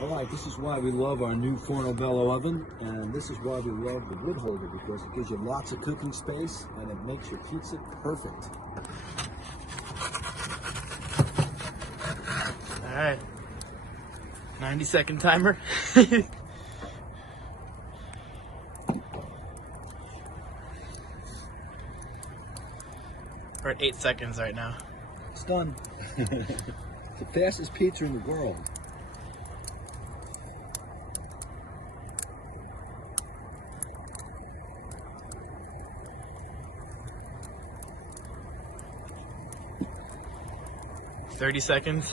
All right, this is why we love our new Forno Bello oven, and this is why we love the wood holder, because it gives you lots of cooking space and it makes your pizza perfect. All right, 90-second timer. We're at 8 seconds right now. It's done. It's the fastest pizza in the world. $30 seconds.